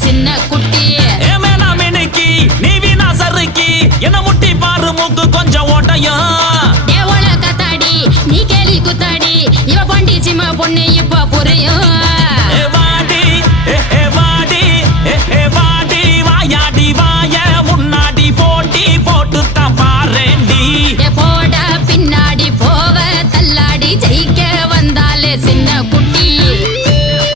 சின்ன குட்டி ஏமேனா மினுக்கி நீ வீணா சறுக்கி என்ன முட்டி பாரு மூக்கு கொஞ்சம் ஓட்டையும் கத்தாடி நீ கேலி குத்தாடி இவ பண்டிச்சிமா பொண்ணு இப்ப புரியும்